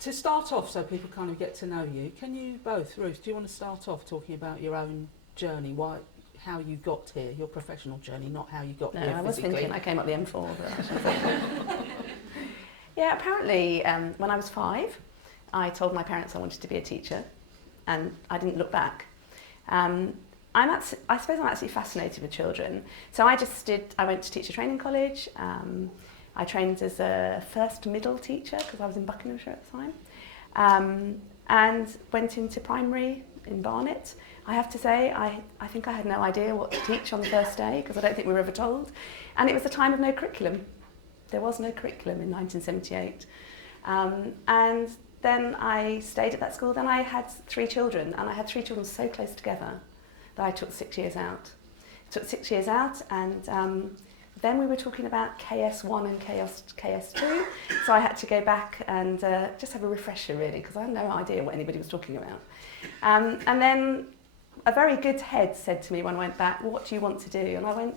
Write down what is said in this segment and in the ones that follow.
To start off, so people kind of get to know you, can you both, Ruth, do you want to start off talking about your own journey, how you got here, your professional journey, not how you got here physically? I was thinking I came up the M4. But yeah, apparently when I was 5, I told my parents I wanted to be a teacher, and I didn't look back. I suppose I'm absolutely fascinated with children. So I went to teacher training college. I trained as a first middle teacher because I was in Buckinghamshire at the time, and went into primary in Barnet. I have to say, I think I had no idea what to teach on the first day because I don't think we were ever told. And it was a time of no curriculum. There was no curriculum in 1978. And then I stayed at that school. Then I had 3 children, and I had 3 children so close together that I took 6 years out. And then we were talking about KS1 and KS2, so I had to go back and just have a refresher, really, because I had no idea what anybody was talking about. And then a very good head said to me when I went back, "What do you want to do?" And I went,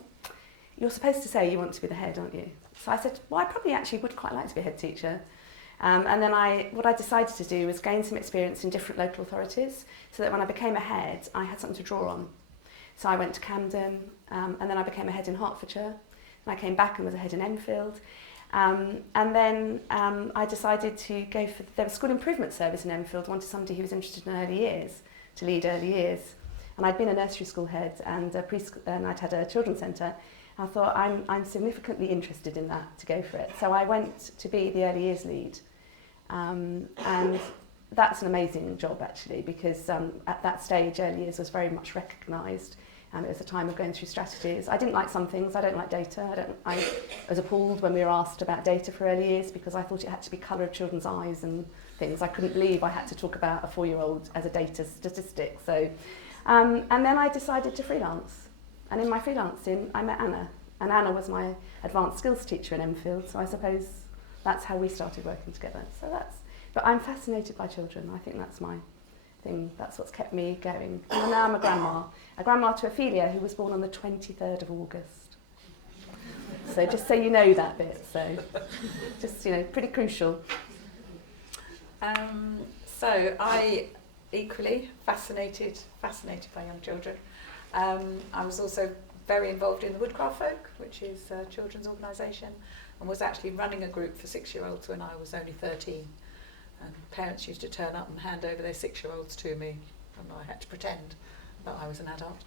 "You're supposed to say you want to be the head, aren't you?" So I said, "Well, I probably actually would quite like to be a head teacher." And then what I decided to do was gain some experience in different local authorities so that when I became a head, I had something to draw on. So I went to Camden, and then I became a head in Hertfordshire, and I came back and was a head in Enfield. And then I decided to go for, there was a school improvement service in Enfield, wanted somebody who was interested in early years, to lead early years. And I'd been a nursery school head and and I'd had a children's centre. I thought, I'm significantly interested in that, to go for it. So I went to be the early years lead. And that's an amazing job, actually, because at that stage, early years was very much recognised. It was a time of going through strategies. I didn't like some things. I don't like data. I was appalled when we were asked about data for early years because I thought it had to be colour of children's eyes and things. I couldn't believe I had to talk about a 4-year-old as a data statistic. So, and then I decided to freelance. And in my freelancing, I met Anna. And Anna was my advanced skills teacher in Enfield. So I suppose that's how we started working together. But I'm fascinated by children. I think that's my thing. That's what's kept me going. And now I'm a grandma to Ophelia, who was born on the 23rd of August. So just so you know that bit. So just, pretty crucial. So I equally fascinated by young children. I was also very involved in the Woodcraft Folk, which is a children's organisation, and was actually running a group for 6-year-olds when I was only 13. And parents used to turn up and hand over their 6-year-olds to me, and I had to pretend that I was an adult.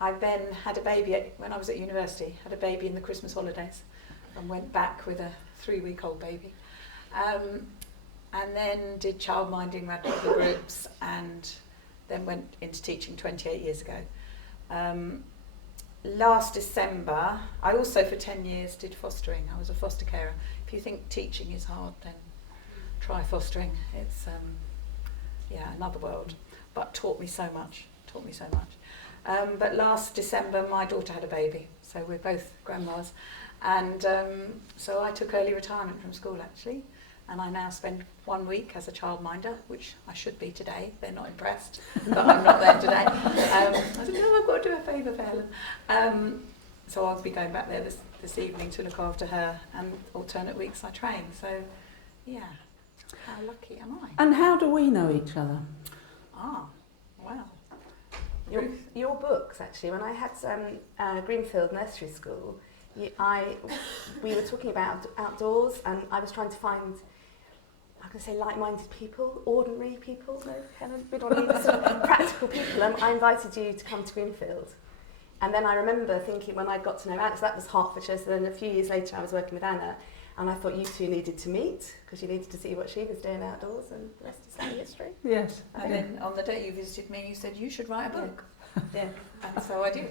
I then had a baby when I was at university, had a baby in the Christmas holidays, and went back with a 3-week-old baby. And then did childminding radical groups, and then went into teaching 28 years ago. Last December, I also for 10 years did fostering. I was a foster carer. If you think teaching is hard, then try fostering. It's another world, but taught me so much. But last December my daughter had a baby, so we're both grandmas, and so I took early retirement from school actually, and I now spend 1 week as a childminder, which I should be today. They're not impressed that I'm not there today. I said, no, I've got to do a favour for Helen. So I'll be going back there this evening to look after her, and alternate weeks I train. So, yeah, how lucky am I? And how do we know each other? Well. Your books, actually, when I had Greenfield Nursery School, we were talking about outdoors, and I was trying to find, I'm going to say like-minded people, ordinary people, no, Helen, we don't need sort of practical people. I invited you to come to Greenfield. And then I remember thinking when I got to know Anna, so that was Hertfordshire, so then a few years later I was working with Anna, and I thought you two needed to meet because you needed to see what she was doing outdoors, and the rest is history. Yes. And then on the day you visited me, you said you should write a book. Yeah. And so I did.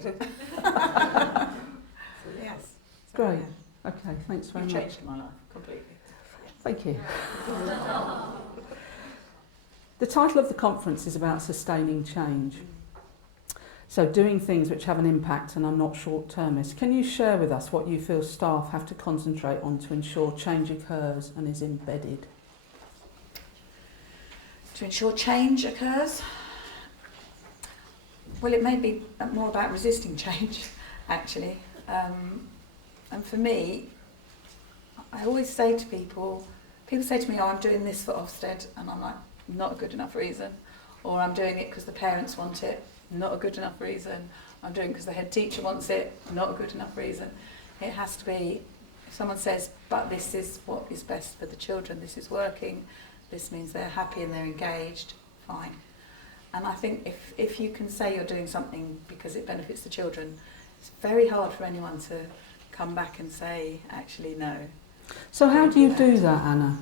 Yes. So, Great. Okay, thanks very much. You changed my life completely. Thank you. The title of the conference is about sustaining change. So doing things which have an impact and are not short-termist. Can you share with us what you feel staff have to concentrate on to ensure change occurs and is embedded? To ensure change occurs? Well, it may be more about resisting change, actually. And for me, I always say to people people say to me, oh, I'm doing this for Ofsted, and I'm like, not a good enough reason. Or I'm doing it because the parents want it, not a good enough reason. I'm doing it because the head teacher wants it, not a good enough reason. It has to be, if someone says, but this is what is best for the children, this is working, this means they're happy and they're engaged, fine. And I think if you can say you're doing something because it benefits the children, it's very hard for anyone to come back and say, actually, no. So how do you do that, Anna?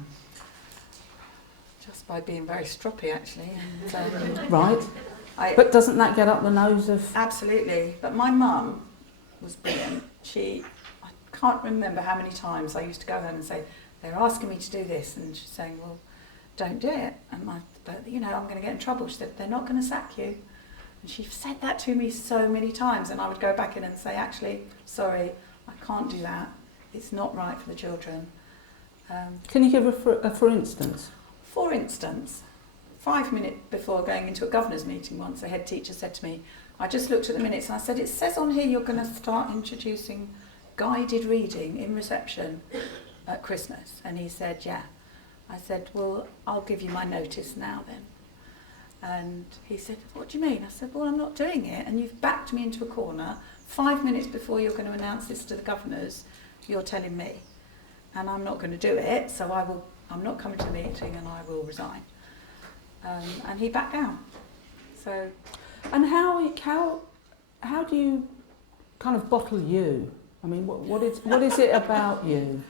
Just by being very stroppy, actually. And, Right. But doesn't that get up the nose of... Absolutely. But my mum was brilliant. I can't remember how many times I used to go home and say, they're asking me to do this, and she's saying, well, don't do it. And but I'm going to get in trouble. She said, they're not going to sack you. And she said that to me so many times, and I would go back in and say, actually, sorry, I can't do that. It's not right for the children. Can you give a for instance? For instance, 5 minutes before going into a governor's meeting once, a head teacher said to me, I just looked at the minutes and I said, it says on here you're going to start introducing guided reading in reception at Christmas. And he said, yeah. I said, well, I'll give you my notice now then. And he said, what do you mean? I said, well, I'm not doing it. And you've backed me into a corner. 5 minutes before you're going to announce this to the governors, you're telling me. And I'm not going to do it, so I'm not coming to the meeting and I will resign. And he backed down. So, and how do you kind of bottle you? I mean, what is it about you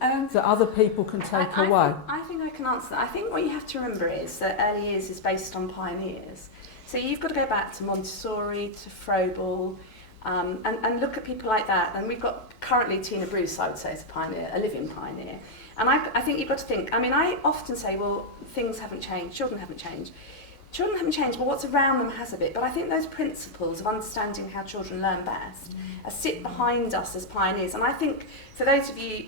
that other people can take away? I think I can answer that. I think what you have to remember is that early years is based on pioneers. So you've got to go back to Montessori, to Froebel, and look at people like that. And we've got currently Tina Bruce, I would say, is a pioneer, a living pioneer. And I think you've got to think, I mean, I often say, well, things haven't changed, children haven't changed. Children haven't changed, well, what's around them has a bit. But I think those principles of understanding how children learn best sit behind us as pioneers. And I think for those of you,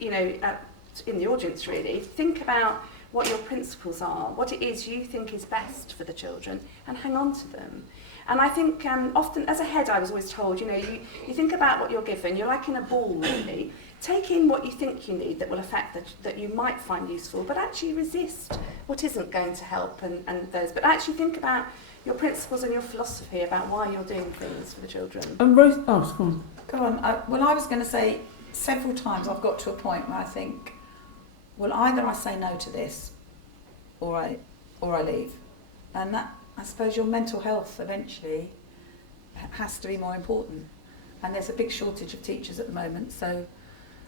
in the audience really, think about what your principles are, what it is you think is best for the children, and hang on to them. And I think often, as a head, I was always told, you think about what you're given, you're like in a ball, really. Take in what you think you need that will affect that you might find useful, but actually resist what isn't going to help and those. But actually think about your principles and your philosophy about why you're doing things for the children. And Ruth, go on. Go on. I was going to say several times I've got to a point where I think, well, either I say no to this, or I leave, and that, I suppose, your mental health eventually has to be more important. And there's a big shortage of teachers at the moment, so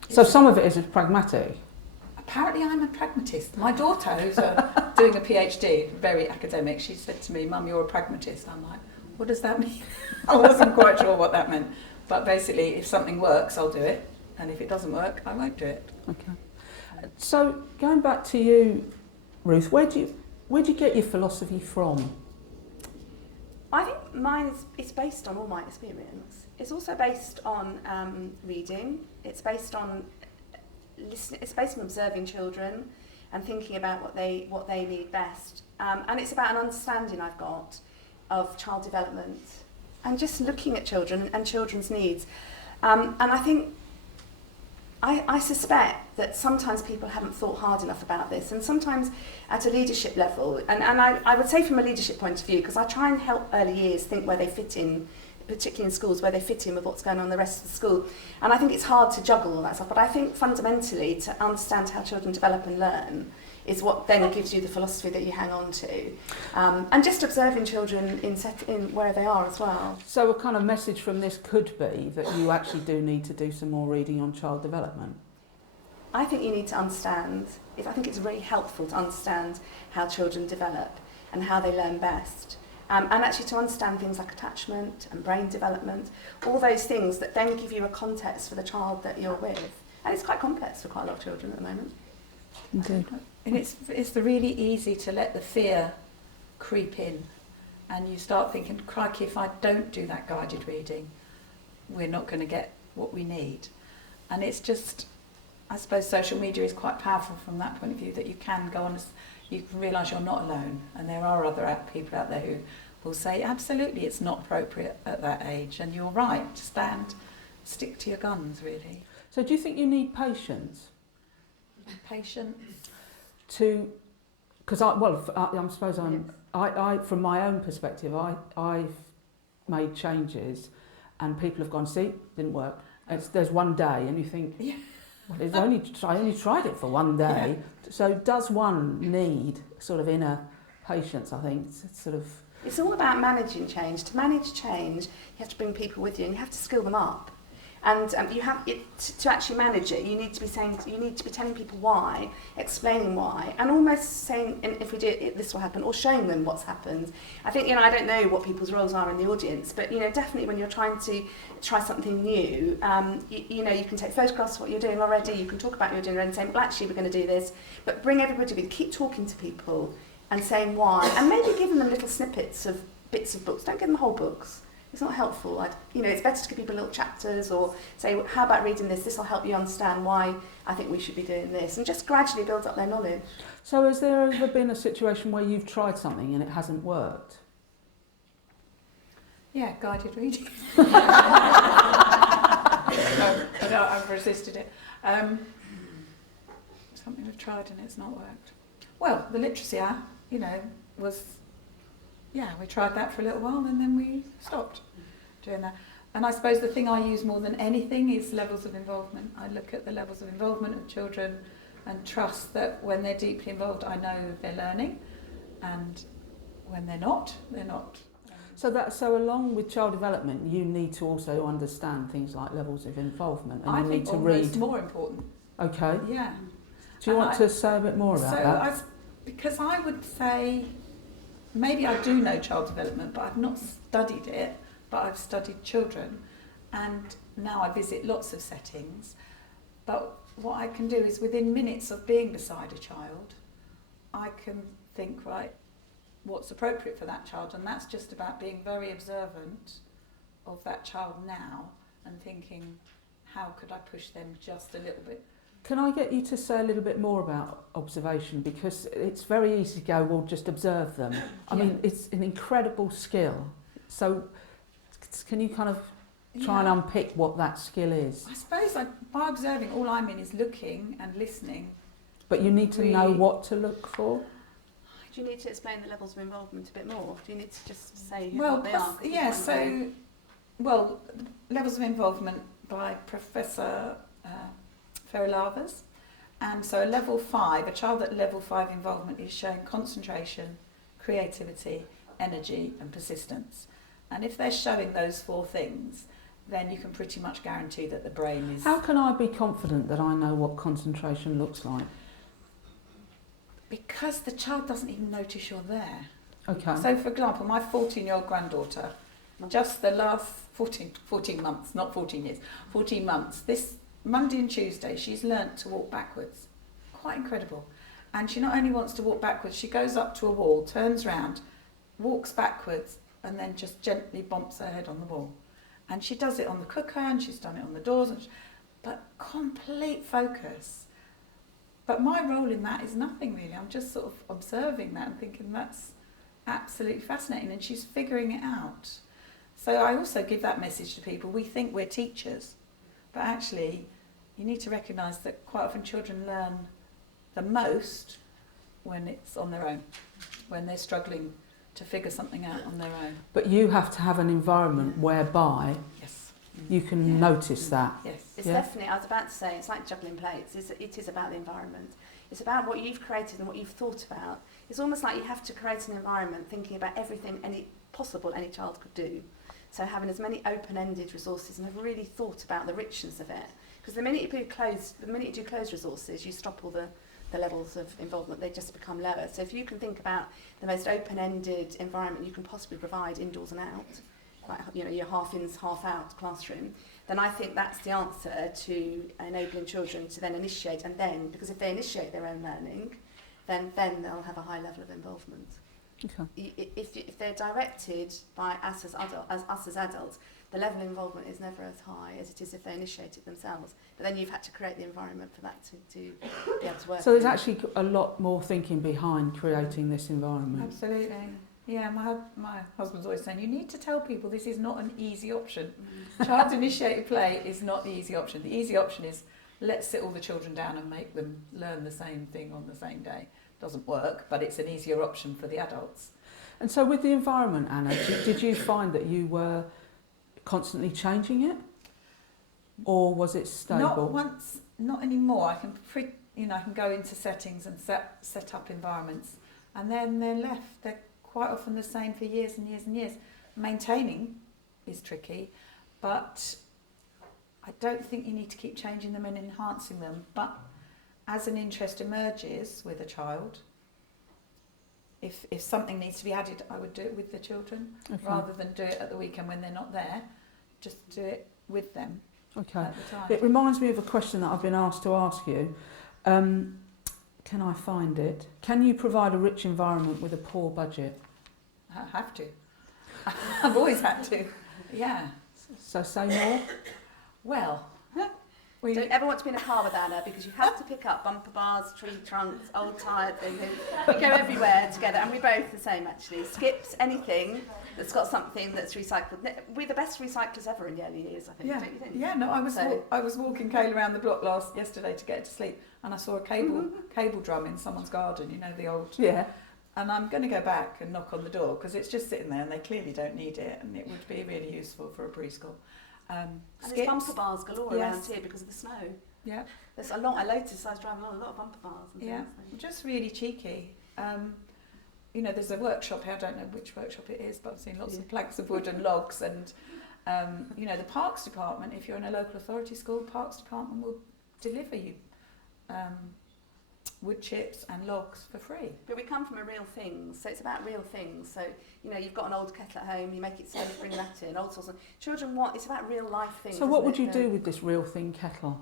some of it is pragmatic. Apparently I'm a pragmatist. My daughter, who's doing a PhD, very academic, she said to me, Mum, you're a pragmatist. I'm like, what does that mean? I wasn't quite sure what that meant. But basically, if something works, I'll do it. And if it doesn't work, I won't do it. Okay. So going back to you, Ruth, where do you get your philosophy from? I think mine is based on all my experience. It's also based on reading. It's based on listening. It's based on observing children and thinking about what they need best. And it's about an understanding I've got of child development and just looking at children and children's needs. And I think I suspect that sometimes people haven't thought hard enough about this, and sometimes at a leadership level, and I would say from a leadership point of view, because I try and help early years think where they fit in, particularly in schools, where they fit in with what's going on in the rest of the school. And I think it's hard to juggle all that stuff, but I think fundamentally to understand how children develop and learn is what then gives you the philosophy that you hang on to. And just observing children in where they are as well. So a kind of message from this could be that you actually do need to do some more reading on child development. I think you need to understand, I think it's really helpful to understand how children develop and how they learn best. And actually to understand things like attachment and brain development, all those things that then give you a context for the child that you're with. And it's quite complex for quite a lot of children at the moment. Indeed. And it's really easy to let the fear creep in, and you start thinking, crikey, if I don't do that guided reading, we're not going to get what we need. And it's just, I suppose social media is quite powerful from that point of view, that you can go on, you can realise you're not alone, and there are other people out there who will say, absolutely, it's not appropriate at that age, and you're right, stick to your guns, really. So do you think you need patience? Patience. to, because I suppose I from my own perspective, I've made changes, and people have gone, see, didn't work. There's one day, and you think, well, I only tried it for one day. Yeah. So does one need sort of inner patience? I think It's all about managing change. To manage change, you have to bring people with you, and you have to skill them up. And you have to actually manage it. You need to be telling people why, explaining why, and almost saying, and if we do it, this will happen, or showing them what's happened. I think, I don't know what people's roles are in the audience, but definitely when you're trying to try something new, you can take photographs of what you're doing already. You can talk about what you're doing and say, well, actually, we're going to do this, but bring everybody with you. Keep talking to people and saying why, and maybe giving them little snippets of bits of books. Don't give them whole books. It's not helpful. It's better to give people little chapters, or say, well, how about reading this? This will help you understand why I think we should be doing this, and just gradually build up their knowledge. So has there ever been a situation where you've tried something and it hasn't worked? Yeah, guided reading. I've resisted it. Something we've tried and it's not worked. Well, the literacy hour, was... Yeah, we tried that for a little while and then we stopped doing that. And I suppose the thing I use more than anything is levels of involvement. I look at the levels of involvement of children and trust that when they're deeply involved, I know they're learning, and when they're not, they're not. So along with child development, you need to also understand things like levels of involvement, and I you think need to almost read. More important. Okay. Yeah. Do you want to say a bit more about that? Because I would say, maybe I do know child development, but I've not studied it, but I've studied children, and now I visit lots of settings. But what I can do is, within minutes of being beside a child, I can think, right, what's appropriate for that child, and that's just about being very observant of that child now and thinking, how could I push them just a little bit? Can I get you to say a little bit more about observation? Because it's very easy to go, well, just observe them. I mean, it's an incredible skill. So can you kind of try and unpick what that skill is? I suppose by observing, all I mean is looking and listening. But you need to know what to look for? Do you need to explain the levels of involvement a bit more? Do you need to just say what they are? Levels of involvement by Professor... Ferralavas. And so a level 5, a child at level 5 involvement is showing concentration, creativity, energy and persistence. And if they're showing those 4 things, then you can pretty much guarantee that the brain is... How can I be confident that I know what concentration looks like? Because the child doesn't even notice you're there. Okay. So for example, my 14-year-old granddaughter, just the last 14 months, not 14 years, 14 months, this Monday and Tuesday, she's learnt to walk backwards. Quite incredible. And she not only wants to walk backwards, she goes up to a wall, turns round, walks backwards, and then just gently bumps her head on the wall. And she does it on the cooker, and she's done it on the doors, but complete focus. But my role in that is nothing really. I'm just sort of observing that and thinking that's absolutely fascinating, and she's figuring it out. So I also give that message to people. We think we're teachers, but actually you need to recognise that quite often children learn the most when it's on their own, when they're struggling to figure something out on their own. But you have to have an environment whereby you can notice that. Yes. It's definitely, I was about to say, it's like juggling plates. It is about the environment. It's about what you've created and what you've thought about. It's almost like you have to create an environment thinking about everything any child could do. So having as many open-ended resources and have really thought about the richness of it. Because the minute you do closed resources, you stop all the levels of involvement, they just become lower. So if you can think about the most open-ended environment you can possibly provide indoors and out, like your half ins, half out classroom, then I think that's the answer to enabling children to then initiate, and then, because if they initiate their own learning, then they'll have a high level of involvement. Okay. If they're directed by us as adults, the level of involvement is never as high as it is if they initiate it themselves. But then you've had to create the environment for that to be able to work. So there's actually a lot more thinking behind creating this environment. Absolutely. Yeah, my husband's always saying, you need to tell people this is not an easy option. Child-initiated play is not the easy option. The easy option is let's sit all the children down and make them learn the same thing on the same day. doesn't work, but it's an easier option for the adults. And so with the environment, Anna, did you find that you were constantly changing it? Or was it stable? Not anymore. I can go into settings and set up environments, and then they're left. They're quite often the same for years and years and years. Maintaining is tricky, but I don't think you need to keep changing them and enhancing them. But as an interest emerges with a child, if something needs to be added, I would do it with the children, rather than do it at the weekend when they're not there. Just do it with them. Okay. At the time. It reminds me of a question that I've been asked to ask you. Can I find it? Can you provide a rich environment with a poor budget? I have to. I've always had to. Yeah. So say more. Well, we don't ever want to be in a car with Anna because you have to pick up bumper bars, tree trunks, old tired things. We go everywhere together, and we're both the same actually. Skips, anything that's got something that's recycled. We're the best recyclers ever in the early years, I think. Yeah. Don't you think? Yeah. No, I was walking Kayla around the block yesterday to get her to sleep, and I saw a cable drum in someone's garden. You know, the old. Yeah. And I'm going to go back and knock on the door because it's just sitting there, and they clearly don't need it, and it would be really useful for a preschool. And there's bumper bars galore around here because of the snow. Yeah. There's a lot. I noticed I was driving along a lot of bumper bars. And yeah. things. Just really cheeky. You know, there's a workshop here. I don't know which workshop it is, but I've seen lots of planks of wood and logs. And you know, the Parks Department. If you're in a local authority school, Parks Department will deliver you wood chips and logs for free. But we come from a real thing, so it's about real things. So, you know, you've got an old kettle at home, you make it safe, bring that in, old sorts of... Children want, it's about real life things. So what would you do with this real thing kettle,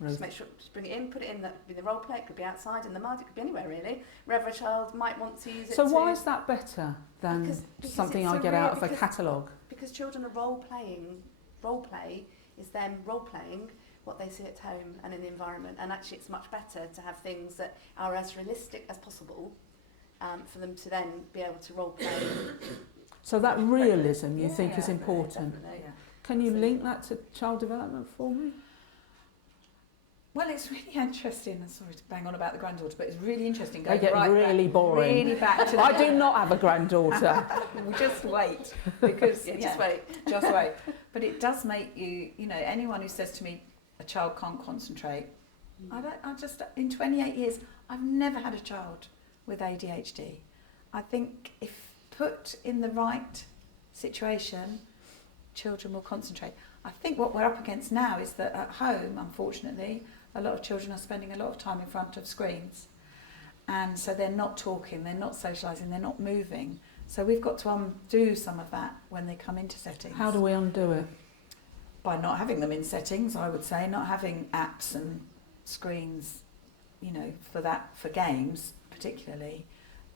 Ruth? Just make sure, just bring it in, put it in the role play, it could be outside in the mud, it could be anywhere really. Wherever a child might want to use it. So why is that better than because something I get out of a catalogue? Because children are role-playing, role play is them role-playing what they see at home and in the environment, and actually it's much better to have things that are as realistic as possible for them to then be able to role play. So that realism you think is important. Yeah. Can you link that to child development for me? Well, it's really interesting. I'm sorry to bang on about the granddaughter, but it's really interesting. They get really boring. Really back to I do not have a granddaughter. Just wait, because just wait. Just wait. But it does make you, you know, anyone who says to me, a child can't concentrate. In 28 years, I've never had a child with ADHD. I think if put in the right situation, children will concentrate. I think what we're up against now is that at home, unfortunately, a lot of children are spending a lot of time in front of screens. And so they're not talking, they're not socialising, they're not moving. So we've got to undo some of that when they come into settings. How do we undo it? By not having them in settings, I would say, not having apps and screens, you know, for games particularly,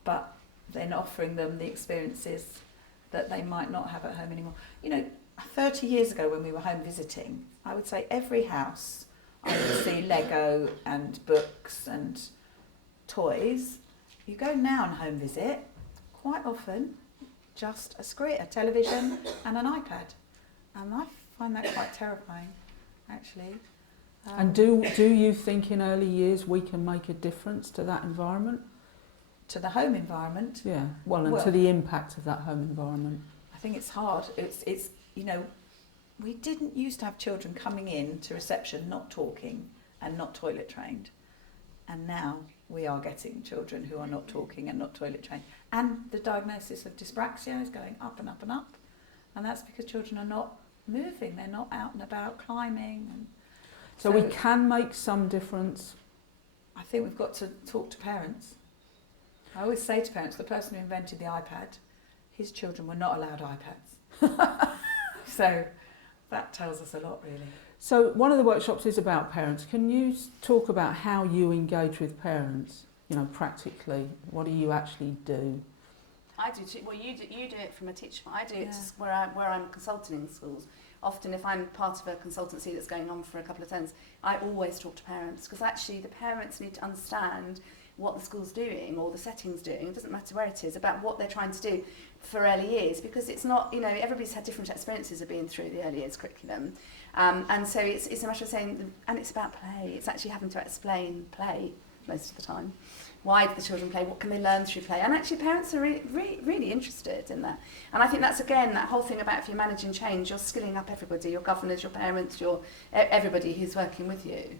but then offering them the experiences that they might not have at home anymore. You know, 30 years ago when we were home visiting, I would say every house I would see Lego and books and toys. You go now on home visit, quite often just a screen, a television and an iPad. And I find that quite terrifying, actually. And do you think in early years we can make a difference to that environment? To the home environment? Yeah, and to the impact of that home environment. I think it's hard. It's you know, we didn't used to have children coming in to reception not talking and not toilet trained. And now we are getting children who are not talking and not toilet trained. And the diagnosis of dyspraxia is going up and up and up. And that's because children are not moving, they're not out and about climbing. And so we can make some difference. I think we've got to talk to parents. I always say to parents, the person who invented the iPad, his children were not allowed iPads. So that tells us a lot, really. So one of the workshops is about parents. Can you talk about how you engage with parents? You know, practically, what do you actually do? I do too. Well, you do it from a teacher. I do it where I'm consulting in schools. Often, if I'm part of a consultancy that's going on for a couple of terms, I always talk to parents because actually the parents need to understand what the school's doing or the setting's doing. It doesn't matter where it is, about what they're trying to do for early years, because it's not, you know, everybody's had different experiences of being through the early years curriculum. And so it's a matter of saying, and it's about play. It's actually having to explain play most of the time. Why do the children play? What can they learn through play? And actually parents are really interested in that. And I think that's, again, that whole thing about if you're managing change, you're skilling up everybody, your governors, your parents, everybody who's working with you.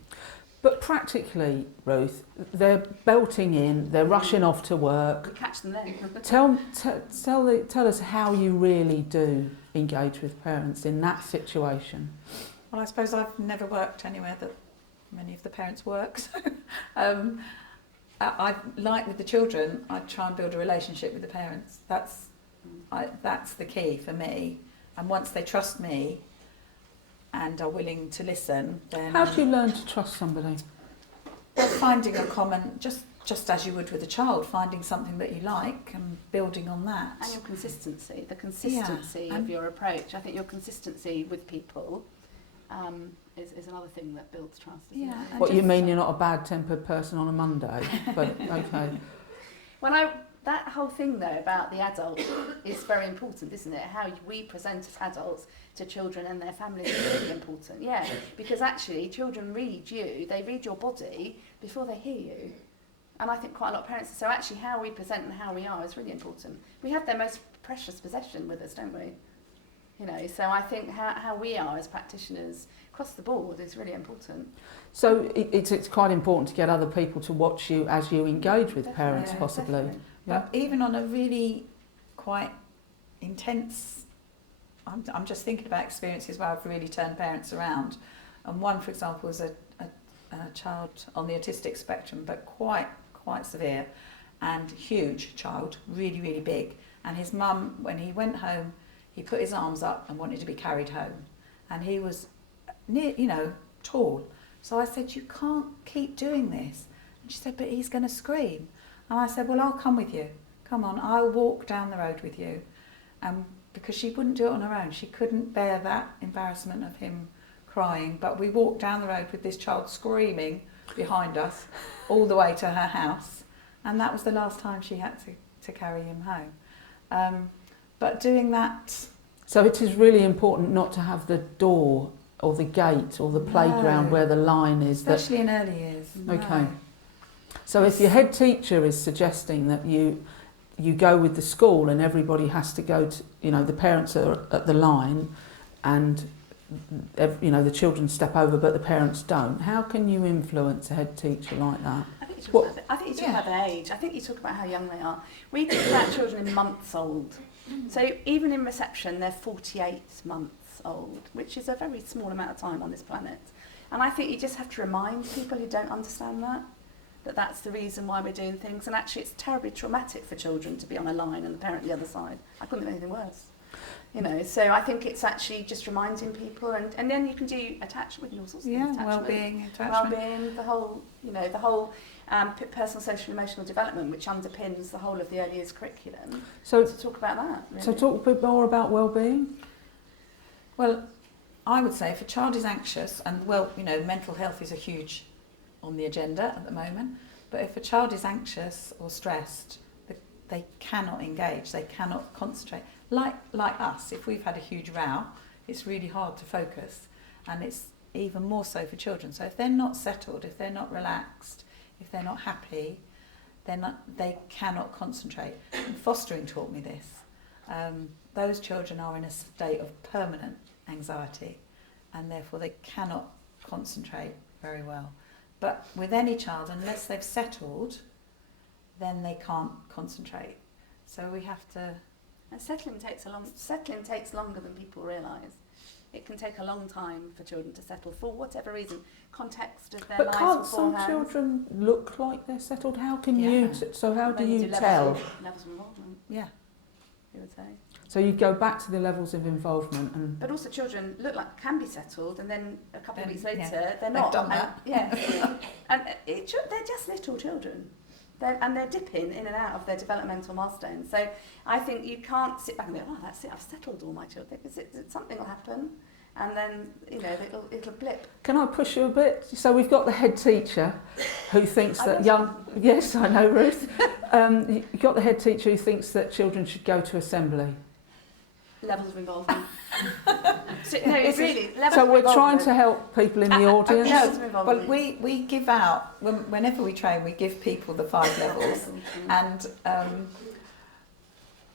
But practically, Ruth, they're belting in, they're rushing off to work. We catch them then. Tell us how you really do engage with parents in that situation. Well, I suppose I've never worked anywhere that many of the parents work. So, I like with the children, I try and build a relationship with the parents. That's the key for me. And once they trust me and are willing to listen, then... How do you learn to trust somebody? Well, finding a common, just as you would with a child, finding something that you like and building on that. And your consistency, the consistency of your approach. I think your consistency with people is another thing that builds trust, isn't it? What you mean, you're not a bad-tempered person on a Monday, but okay. Well, that whole thing though about the adult is very important, isn't it? How we present as adults to children and their families is really important, yeah. Because actually children read you, they read your body before they hear you. And I think quite a lot of parents, so actually how we present and how we are is really important. We have their most precious possession with us, don't we? You know, so I think how we are as practitioners across the board is really important. So it's quite important to get other people to watch you as you engage with parents, possibly. Definitely. Yeah. But even on a really quite intense, I'm just thinking about experiences where I've really turned parents around. And one, for example, was a child on the autistic spectrum, but quite severe and huge child, really, really big. And his mum, when he went home, he put his arms up and wanted to be carried home. And he was tall. So I said, you can't keep doing this. And she said, but he's going to scream. And I said, well, I'll come with you. Come on, I'll walk down the road with you. Because she wouldn't do it on her own. She couldn't bear that embarrassment of him crying. But we walked down the road with this child screaming behind us all the way to her house. And that was the last time she had to carry him home. But doing that... So it is really important not to have the door or the gate or the playground where the line is. Especially in early years. Okay. So if your head teacher is suggesting that you go with the school and everybody has to go to, the parents are at the line and, the children step over but the parents don't, how can you influence a head teacher like that? I think you talk about their age. I think you talk about how young they are. We talk about children in months old. So even in reception, they're 48 months old, which is a very small amount of time on this planet. And I think you just have to remind people who don't understand that that's the reason why we're doing things. And actually it's terribly traumatic for children to be on a line and the parent the other side. I couldn't think of anything worse. So I think it's actually just reminding people, and then you can do attachment with all sorts of things. Well-being, attachment. Well-being, the whole personal, social, emotional development, which underpins the whole of the early years curriculum. So to talk about that. Really. So talk a bit more about well-being. Well, I would say if a child is anxious, and mental health is a huge on the agenda at the moment, but if a child is anxious or stressed, they cannot engage, they cannot concentrate. Like us, if we've had a huge row, it's really hard to focus, and it's even more so for children. So if they're not settled, if they're not relaxed, if they're not happy, they cannot concentrate. And fostering taught me this. Those children are in a state of permanent anxiety, and therefore they cannot concentrate very well. But with any child, unless they've settled, then they can't concentrate. So we have to... And settling takes longer than people realise. It can take a long time for children to settle for whatever reason, context of their lives beforehand. But can't some children look like they're settled? How can you? So how do you tell? Levels of involvement. Yeah, you would say. So you go back to the levels of involvement, and but also children look like can be settled, and then a couple of weeks later they're not. They've done that. And they're just little children. They're dipping in and out of their developmental milestones. So I think you can't sit back and go, oh, that's it, I've settled all my children. Because something will happen, and then it'll blip. Can I push you a bit? So we've got the head teacher who thinks that yes, I know, Ruth. You've got the head teacher who thinks that children should go to assembly. Levels of involvement. So, no, it's really levels So of we're trying involvement. to help people in the audience. Levels of Well, involvement. we give out, whenever we train, we give people the 5 levels. And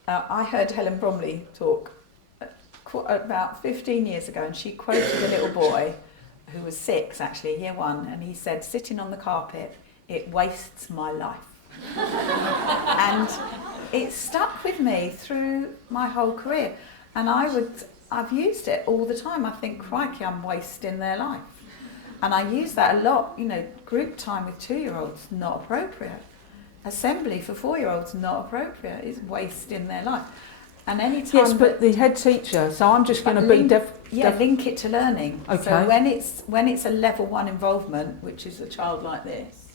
I heard Helen Bromley talk about 15 years ago, and she quoted a little boy who was 6, actually, year 1, and he said, "Sitting on the carpet, it wastes my life." And it stuck with me through my whole career. And I've used it all the time. I think, crikey, I'm wasting their life. And I use that a lot. Group time with 2-year-olds, not appropriate. Assembly for 4-year-olds, not appropriate. It's wasting their life. And any time. Yes, but the head teacher. So I'm just going to be link it to learning. Okay. So when it's a level 1 involvement, which is a child like this,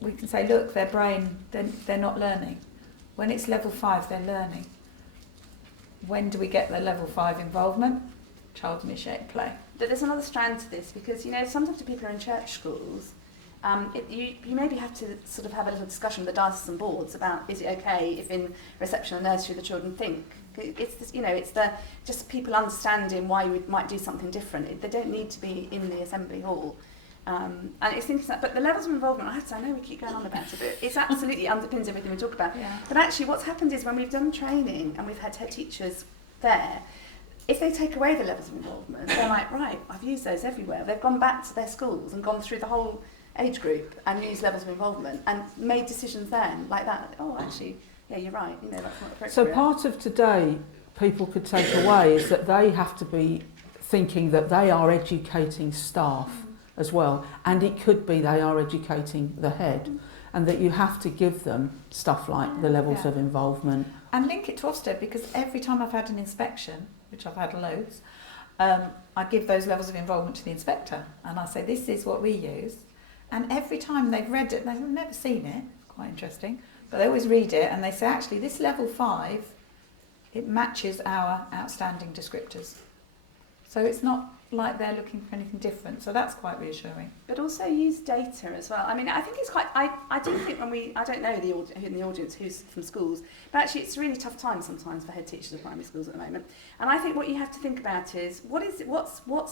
we can say, look, their brain, they're not learning. When it's level 5, they're learning. When do we get the level 5 involvement? Child-initiated play. But there's another strand to this, because sometimes when people are in church schools, you maybe have to sort of have a little discussion with the diocesan boards about, is it okay if in reception or nursery the children think? It's this, it's just people understanding why you might do something different. They don't need to be in the assembly hall. And it's thinking that, but the levels of involvement, I have to say, I know we keep going on about it, but it's absolutely underpins everything we talk about. Yeah. But actually what's happened is when we've done training and we've had head teachers there, if they take away the levels of involvement, they're like, right, I've used those everywhere. They've gone back to their schools and gone through the whole age group and used levels of involvement and made decisions then like that. Oh, actually, yeah, you're right, that's not appropriate. So part of today, people could take away is that they have to be thinking that they are educating staff as well, and it could be they are educating the head, and that you have to give them stuff like the levels of involvement. And link it to Ofsted, because every time I've had an inspection, which I've had loads, I give those levels of involvement to the inspector, and I say, this is what we use. And every time they've read it, they've never seen it, quite interesting, but they always read it and they say, actually, this level 5, it matches our outstanding descriptors. So it's not like they're looking for anything different, so that's quite reassuring. But also use data as well. I mean, I think it's quite, I do think I don't know who in the audience who's from schools, but actually it's a really tough time sometimes for head teachers of primary schools at the moment. And I think what you have to think about is, what's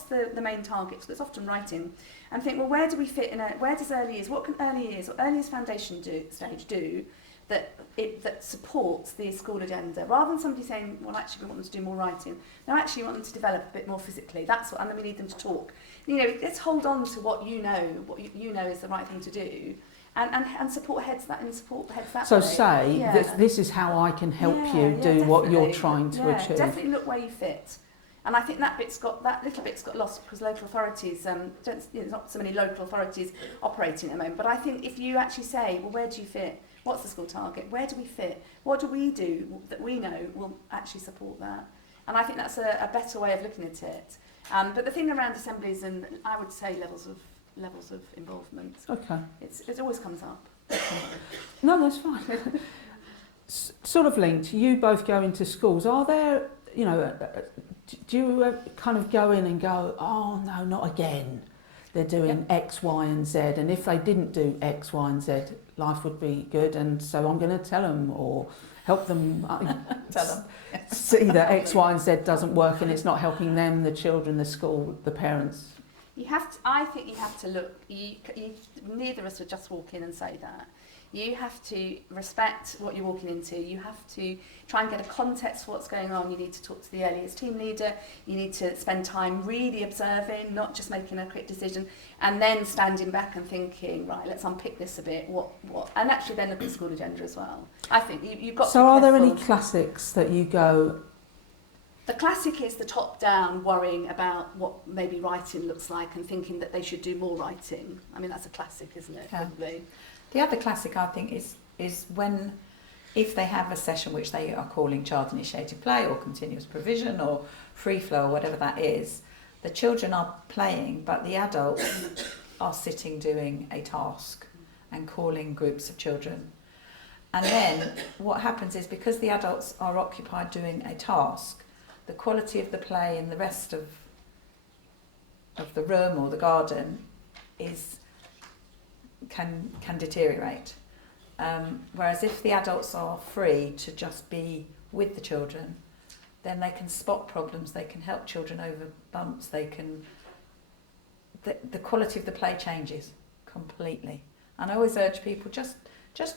the main target? So it's often writing, and think, well, where do we fit where does early years, what can early years or earliest foundation stage do that supports the school agenda, rather than somebody saying, well, actually we want them to do more writing. No, actually we want them to develop a bit more physically. And then we need them to talk. Let's hold on to what you know is the right thing to do, and support heads that way. So say, this is how I can help you do what you're trying to achieve. Definitely look where you fit. And I think that little bit's got lost because local authorities, there's not so many local authorities operating at the moment. But I think if you actually say, well, where do you fit? What's the school target? Where do we fit? What do we do that we know will actually support that? And I think that's a better way of looking at it. But the thing around assemblies, and I would say levels of involvement. Okay. It always comes up. No, that's fine. Sort of linked. You both go into schools. Are there, do you kind of go in and go, oh no, not again? They're doing X, Y, and Z, and if they didn't do X, Y, and Z, life would be good, and so I'm going to tell them or help them Tell them. see that X, Y, and Z doesn't work, and it's not helping them, the children, the school, the parents. I think you have to look. Neither of us would just walk in and say that. You have to respect what you're walking into. You have to try and get a context for what's going on. You need to talk to the earliest team leader. You need to spend time really observing, not just making a quick decision, and then standing back and thinking, right, let's unpick this a bit. What, and actually then look at the school agenda as well. I think you've got. So, are there any classics that you go? The classic is the top-down worrying about what maybe writing looks like and thinking that they should do more writing. I mean, that's a classic, isn't it? Yeah. Probably. The other classic, I think, is when, if they have a session which they are calling child-initiated play or continuous provision or free flow or whatever that is, the children are playing, but the adults are sitting doing a task and calling groups of children. And then what happens is, because the adults are occupied doing a task, the quality of the play in the rest of the room or the garden can deteriorate. Whereas if the adults are free to just be with the children, then they can spot problems, they can help children over bumps, they can... The quality of the play changes completely. And I always urge people, just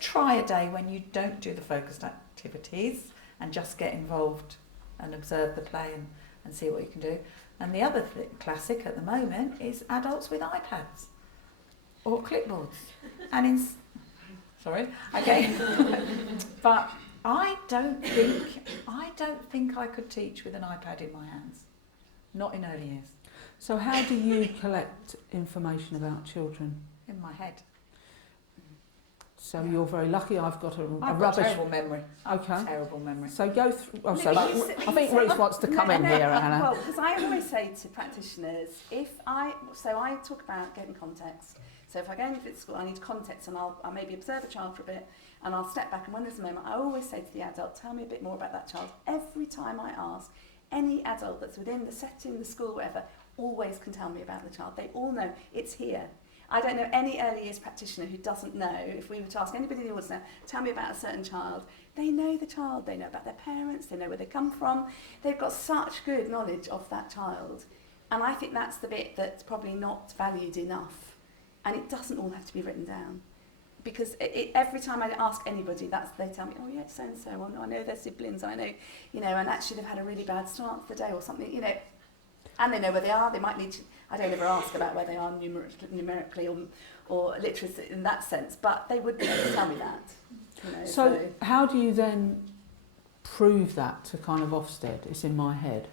try a day when you don't do the focused activities and just get involved and observe the play and see what you can do. And the other classic at the moment is adults with iPads or clipboards. And sorry, again, but I don't think I could teach with an iPad in my hands, not in early years. So how do you collect information about children? In my head. So you're very lucky. I've got a I've got rubbish... terrible memory. Okay. Terrible memory. So go through... Oh, No, sorry. I think Ruth wants to come in here, Anna. Well, because I always say to practitioners, I talk about getting context. So if I go into school, I need context, and I'll maybe observe a child for a bit, and I'll step back, and when there's a moment, I always say to the adult, tell me a bit more about that child. Every time I ask, any adult that's within the setting, the school, whatever, always can tell me about the child. They all know it's here. I don't know any early years practitioner who doesn't know. If we were to ask anybody in the audience now, tell me about a certain child, they know the child, they know about their parents, they know where they come from. They've got such good knowledge of that child. And I think that's the bit that's probably not valued enough. And it doesn't all have to be written down. Because every time I ask anybody, they tell me, oh yeah, it's so-and-so, or no, I know their siblings, I know, and actually they've had a really bad start to the day or something, and they know where they are. They might need to, I don't ever ask about where they are numerically or literacy in that sense, but they would be able to tell me that. So how do you then prove that to kind of Ofsted? It's in my head.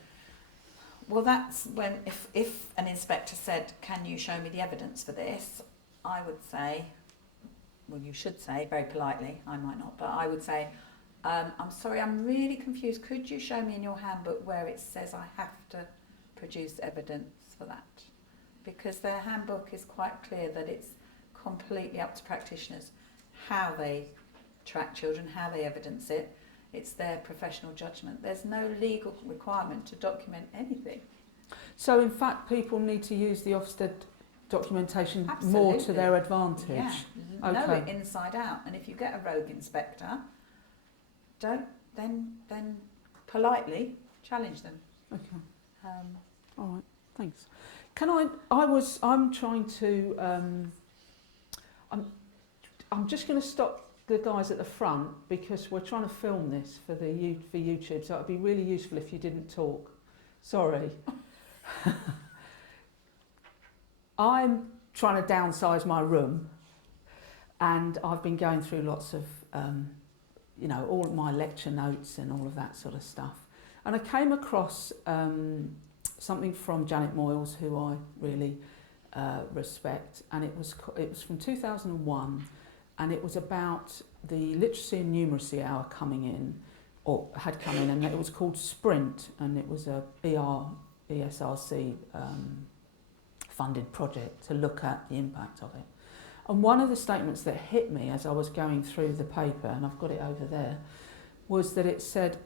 Well, that's when, if an inspector said, can you show me the evidence for this, I would say, well, you should say, very politely, I might not, but I would say, I'm sorry, I'm really confused. Could you show me in your handbook where it says I have to produce evidence for that? Because their handbook is quite clear that it's completely up to practitioners how they track children, how they evidence it. It's their professional judgment. There's no legal requirement to document anything. So in fact, people need to use the Ofsted documentation Absolutely. More to their advantage. Yeah, okay. Know it inside out. And if you get a rogue inspector, then politely challenge them. Okay. All right. Thanks. I'm trying to. I'm just going to stop the guys at the front because we're trying to film this for YouTube. So it'd be really useful if you didn't talk. Sorry. I'm trying to downsize my room, and I've been going through lots of, all of my lecture notes and all of that sort of stuff. And I came across something from Janet Moyles, who I really respect, and it was from 2001, and it was about the literacy and numeracy hour coming in, or had come in, and it was called Sprint, and it was a ESRC funded project to look at the impact of it. And one of the statements that hit me as I was going through the paper, and I've got it over there, was that it said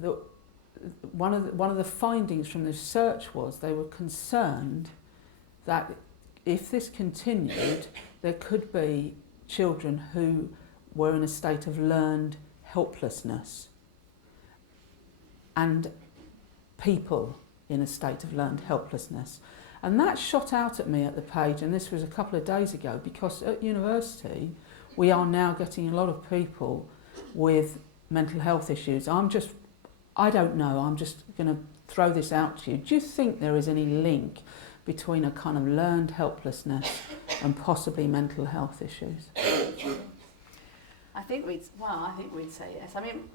that one of the findings from the research was they were concerned that if this continued, there could be children who were in a state of learned helplessness and people in a state of learned helplessness. And that shot out at me at the page, and this was a couple of days ago, because at university we are now getting a lot of people with mental health issues. I don't know, I'm just going to throw this out to you. Do you think there is any link between a kind of learned helplessness and possibly mental health issues? I think we'd say yes. I mean,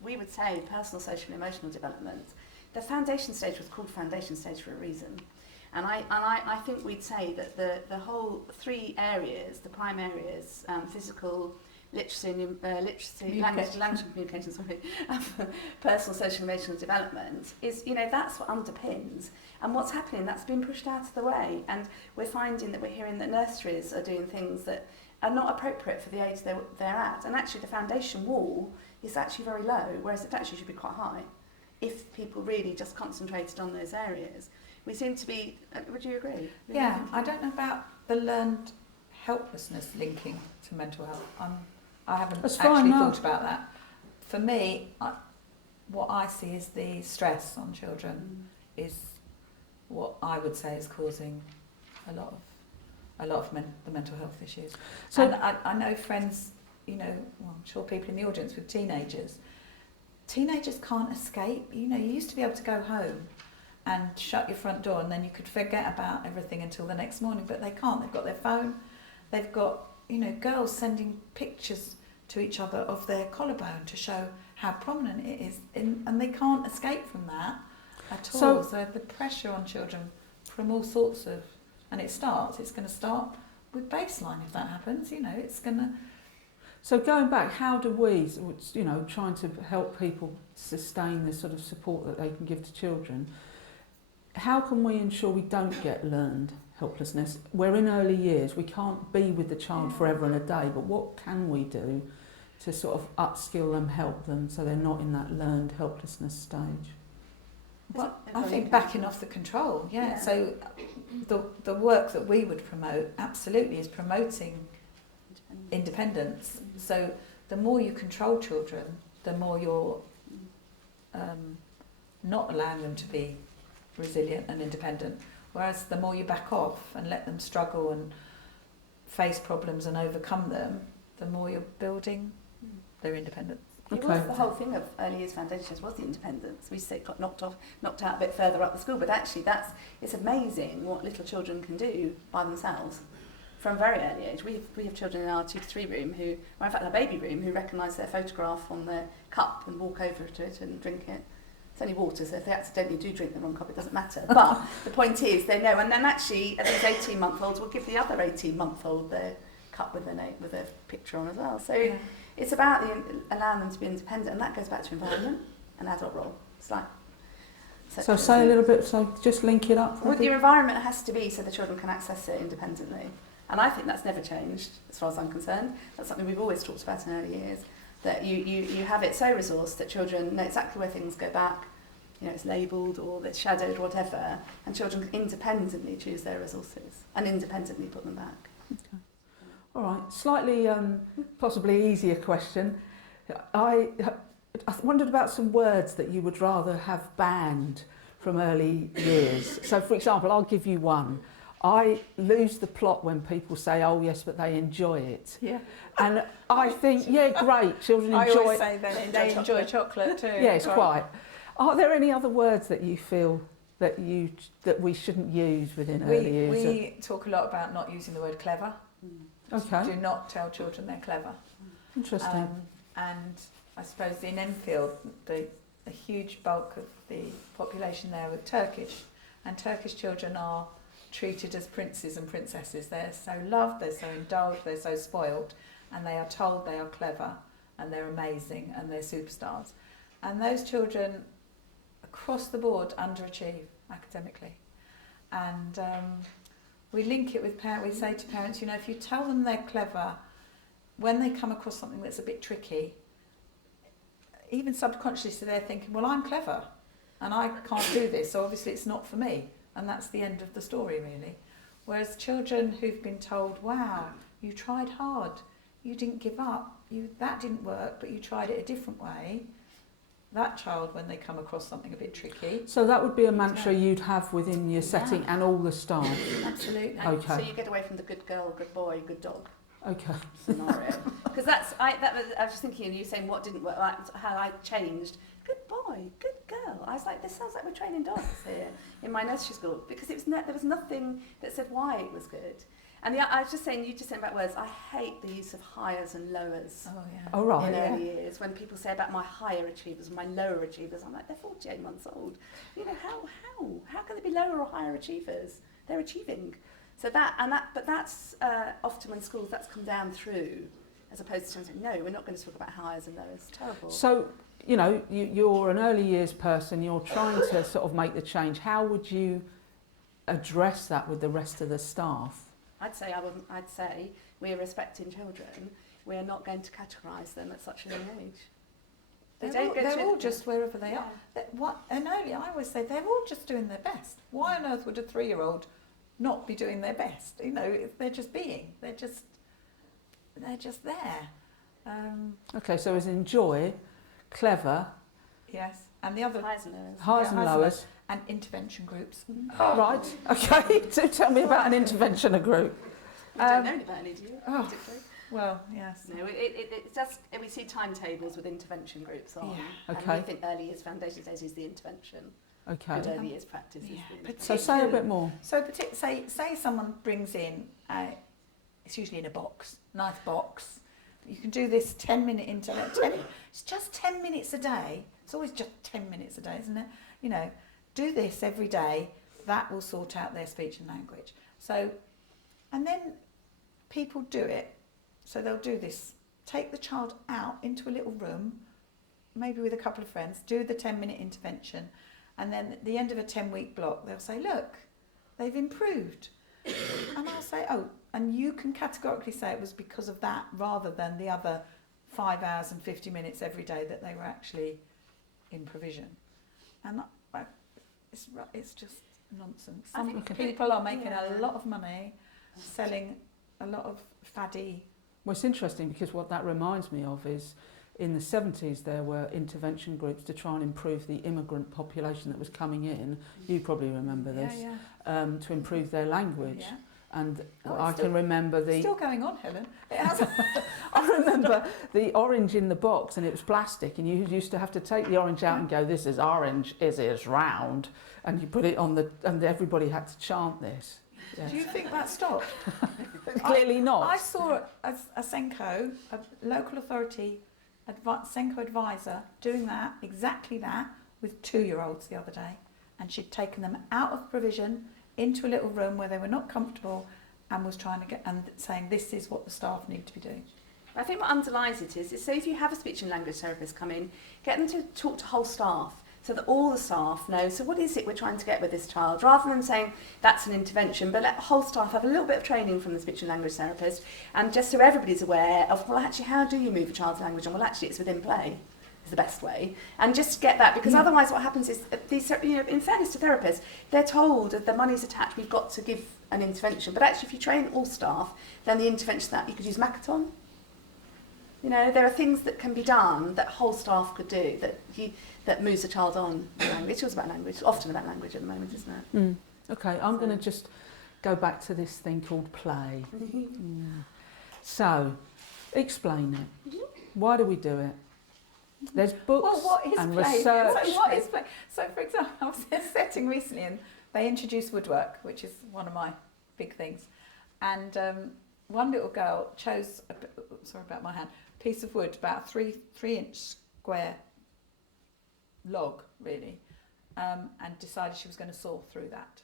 we would say personal, social and emotional development. The foundation stage was called foundation stage for a reason. And I think we'd say that the whole three areas, the prime areas, physical, literacy, language and communication, personal, social, emotional development, is, that's what underpins. And what's happening, that's been pushed out of the way. And we're finding that we're hearing that nurseries are doing things that are not appropriate for the age they're at. And actually the foundation wall is actually very low, whereas it actually should be quite high if people really just concentrated on those areas. We seem to be, would you agree? Yeah, I don't know about the learned helplessness linking to mental health. I haven't thought about that. For me, what I see is the stress on children is what I would say is causing a lot of the mental health issues. So and I know friends, you know, well, I'm sure people in the audience with teenagers can't escape. You know, you used to be able to go home and shut your front door and then you could forget about everything until the next morning, but they can't. They've got their phone, they've got, you know, girls sending pictures to each other of their collarbone to show how prominent it is, and they can't escape from that at all. So the pressure on children from all sorts of, and it's going to start with baseline if that happens, you know, it's going to. So going back, how do we, you know, trying to help people sustain the sort of support that they can give to children, how can we ensure we don't get learned helplessness? We're in early years, we can't be with the child forever and a day, but what can we do to sort of upskill them, help them, so they're not in that learned helplessness stage? Well, I think backing off the control, yeah. So the work that we would promote absolutely is promoting independence. So the more you control children, the more you're not allowing them to be resilient and independent. Whereas the more you back off and let them struggle and face problems and overcome them, the more you're building their independence. It was the whole thing of early years foundations was the independence. We say got knocked out a bit further up the school, but actually it's amazing what little children can do by themselves from a very early age. We have children in our 2 to 3 room who, or in fact our baby room, who recognise their photograph on their cup and walk over to it and drink it. It's only water, so if they accidentally do drink the wrong cup, it doesn't matter. But the point is, they know. And then actually, these 18-month-olds will give the other 18-month-old their cup with their picture on as well. So it's about allowing them to be independent, and that goes back to environment and adult role. It's like... So say a little bit, so just link it up. Well, your environment has to be so the children can access it independently. And I think that's never changed, as far as I'm concerned. That's something we've always talked about in early years. That you have it so resourced that children know exactly where things go back, you know, it's labelled or it's shadowed or whatever, and children can independently choose their resources and independently put them back. Okay. All right, slightly possibly easier question. I wondered about some words that you would rather have banned from early years. So, for example, I'll give you one. I lose the plot when people say, oh yes, but they enjoy it. Yeah. And I think, yeah, great, children enjoy it. I always say they enjoy chocolate too. Yes, quite. Are there any other words that you feel that we shouldn't use within early years? We talk a lot about not using the word clever. Okay. Do not tell children they're clever. Interesting. And I suppose in Enfield, a huge bulk of the population there are Turkish, and Turkish children are treated as princes and princesses. They're so loved, they're so indulged, they're so spoiled, and they are told they are clever and they're amazing and they're superstars. And those children across the board underachieve academically. And we link it with parents. We say to parents, you know, if you tell them they're clever, when they come across something that's a bit tricky, even subconsciously they're thinking, well, I'm clever and I can't do this, so obviously it's not for me. And that's the end of the story, really. Whereas children who've been told, wow, you tried hard, you didn't give up, that didn't work, but you tried it a different way, that child, when they come across something a bit tricky... So that would be a mantra you'd have within your setting and all the staff? Absolutely. Okay. So you get away from the good girl, good boy, good dog okay. scenario. Because I was just thinking of you saying what didn't work, like how I changed. Good boy, good girl. I was like, this sounds like we're training dogs here in my nursery school, because there was nothing that said why it was good. And I was just saying, you just said about words, I hate the use of hires and lowers Oh, right. in early years. When people say about my higher achievers and my lower achievers, I'm like, they're 48 months old. You know, how can they be lower or higher achievers? They're achieving. So but that's often when schools, that's come down through, as opposed to saying, no, we're not going to talk about hires and lowers. Terrible. So, you know, you're an early years person, you're trying to sort of make the change. How would you address that with the rest of the staff? I'd say we're respecting children. We're not going to categorise them at such a young age. They're all just wherever they are. And early, I always say they're all just doing their best. Why on earth would a 3-year-old not be doing their best? You know, they're just being. They're just there. Okay, so as enjoy, clever, Yes, and the other Highs and lows. Highs and lowers. and intervention groups. Right, okay. So tell me about an intervention group. You don't know anything about any, do you? Oh. particularly? Well, yes. No, it does. We see timetables with intervention groups on. Yeah. Okay. And we think early years foundation days is the intervention. Okay. And early years practice Yeah. is the But So say a bit more. So say someone brings in, it's usually in a box, nice box. You can do this 10-minute intervention. It's just 10 minutes a day. It's always just 10 minutes a day, isn't it? You know, do this every day. That will sort out their speech and language. So, and then people do it. So they'll do this. Take the child out into a little room, maybe with a couple of friends, do the 10-minute intervention, and then at the end of a 10-week block, they'll say, look, they've improved. And I'll say, oh, and you can categorically say it was because of that rather than the other 5 hours and 50 minutes every day that they were actually in provision. And it's just nonsense. Some people are making a lot of money selling a lot of faddy. Well, it's interesting because what that reminds me of is in the 70s there were intervention groups to try and improve the immigrant population that was coming in. You probably remember this. To improve their language. Yeah. And Oh, can remember the... Still going on, Helen. It has. I remember the orange in the box, and it was plastic, and you used to have to take the orange out and go, this is orange, is round, and you put it on the... And everybody had to chant this. Yes. Do you think that stopped? Clearly not. I saw a Senko, a local authority Senko advisor, doing that, exactly that, with 2-year-olds the other day. And she'd taken them out of provision into a little room where they were not comfortable and was trying to get, and saying this is what the staff need to be doing. I think what underlies it is so if you have a speech and language therapist come in, get them to talk to whole staff so that all the staff know, so what is it we're trying to get with this child, rather than saying that's an intervention, but let whole staff have a little bit of training from the speech and language therapist, and just so everybody's aware of, well, actually, how do you move a child's language? And well, actually, it's within play is the best way, and just get that, because otherwise what happens is, these, you know, in fairness to therapists, they're told that the money's attached, we've got to give an intervention, but actually if you train all staff, then the intervention that you could use Makaton. You know, there are things that can be done that whole staff could do that moves a child on language. It's always about language, often about language at the moment, isn't it? Mm. Okay, I'm going to just go back to this thing called play. So, explain it. Why do we do it? There's books and play? research. So what is play? So, for example, I was in a setting recently and they introduced woodwork, which is one of my big things. And one little girl chose, sorry about my hand, piece of wood, about 3-inch square log, really, and decided she was going to saw through that.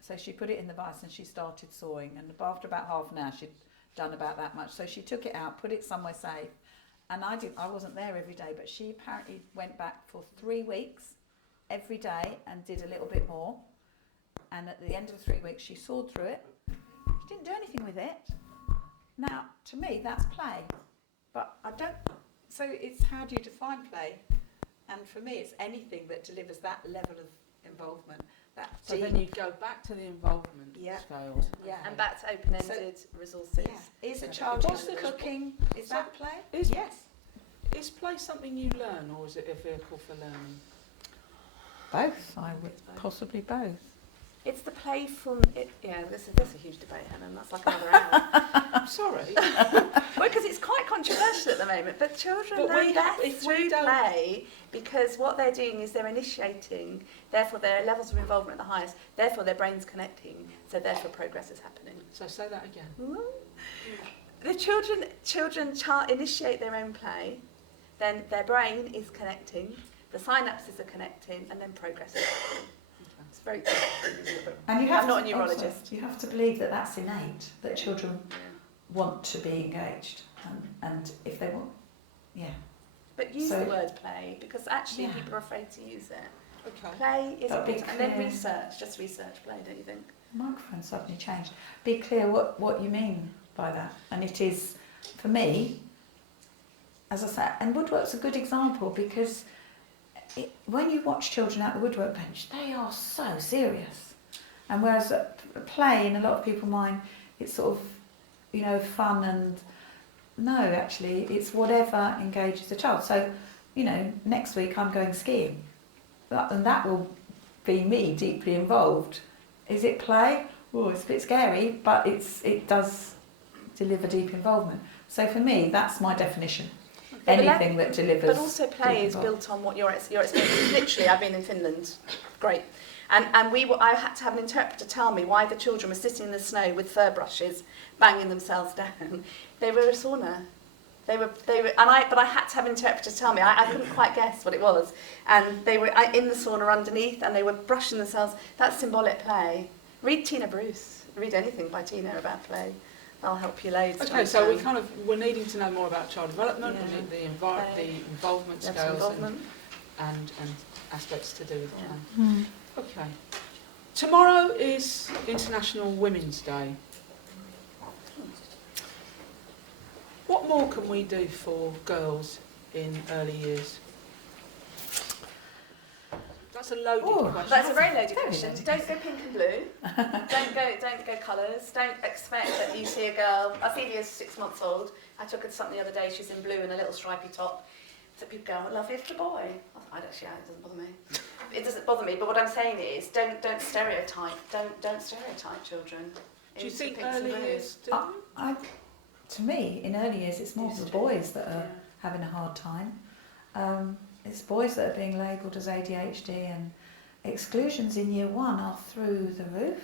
So she put it in the vise and she started sawing. And after about half an hour, she'd done about that much. So she took it out, put it somewhere safe. And I wasn't there every day, but she apparently went back for 3 weeks every day and did a little bit more. And at the end of the 3 weeks, she sawed through it. She didn't do anything with it. Now, to me, that's play. But I don't... So it's how do you define play? And for me, it's anything that delivers that level of involvement. That So then you go back to the involvement scales. Yeah. And back to open-ended resources. Yeah. Is a child What's the cooking? Is So that play? Yes. Is play something you learn, or is it a vehicle for learning? Both, I would. Possibly both. It's the playful... this is a huge debate, Helen. That's like another hour. I'm sorry. Well, because it's quite controversial at the moment, but children learn best through play, because what they're doing is they're initiating, therefore their levels of involvement are the highest, therefore their brain's connecting, so therefore progress is happening. So say that again. Ooh. The children initiate their own play, then their brain is connecting, the synapses are connecting, and then progress is happening. It's very good. And you have I'm not a to, neurologist. Also, you have to believe that that's innate, that children want to be engaged, and if they want, But use the word play, because actually people are afraid to use it. Okay. Play is important, and then clear. just research play, don't you think? The microphone suddenly changed. Be clear what you mean by that, and it is, for me, as I said, and woodwork's a good example because when you watch children at the woodwork bench, they are so serious. And whereas play, in a lot of people's mind, it's sort of, fun and... No, actually, it's whatever engages the child. So you know, next week I'm going skiing. And that will be me deeply involved. Is it play? Oh, it's a bit scary, but it does deliver deep involvement. So for me, that's my definition. Anything that delivers. But also play is built on what your experience is. Literally, I've been in Finland. Great. And I had to have an interpreter tell me why the children were sitting in the snow with fur brushes, banging themselves down. They were a sauna. But I had to have an interpreter tell me. I couldn't quite guess what it was. And they were in the sauna underneath, and they were brushing themselves. That's symbolic play. Read Tina Bruce. Read anything by Tina about play. That'll help you loads. Okay, so we're needing to know more about child development, the involvement scales, and aspects to do with play. Mm. Okay. Tomorrow is International Women's Day. What more can we do for girls in early years? That's a loaded question. That's a very loaded question. Don't go pink and blue. don't go colours. Don't expect that you see a girl. Ophelia's 6 months old. I took her to something the other day. She's in blue and a little stripy top. So people go, "What a lovely little boy." It doesn't bother me. It doesn't bother me. But what I'm saying is, don't stereotype. Don't stereotype children. Do you think early years? To me, in early years, it's more the boys that are having a hard time. It's boys that are being labelled as ADHD, and exclusions in year 1 are through the roof,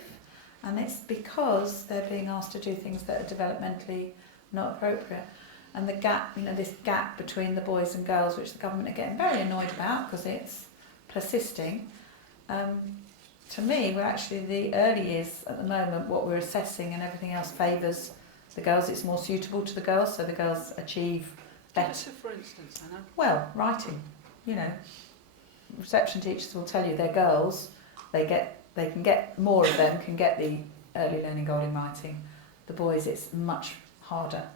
and it's because they're being asked to do things that are developmentally not appropriate. And the gap, this gap between the boys and girls, which the government are getting very annoyed about because it's persisting. To me, we're actually the early years at the moment, what we're assessing and everything else favours the girls. It's more suitable to the girls, so the girls achieve better. For instance, Anna? Well, writing. Reception teachers will tell you they're girls. They can get more of them can get the early learning goal in writing. The boys, it's much harder.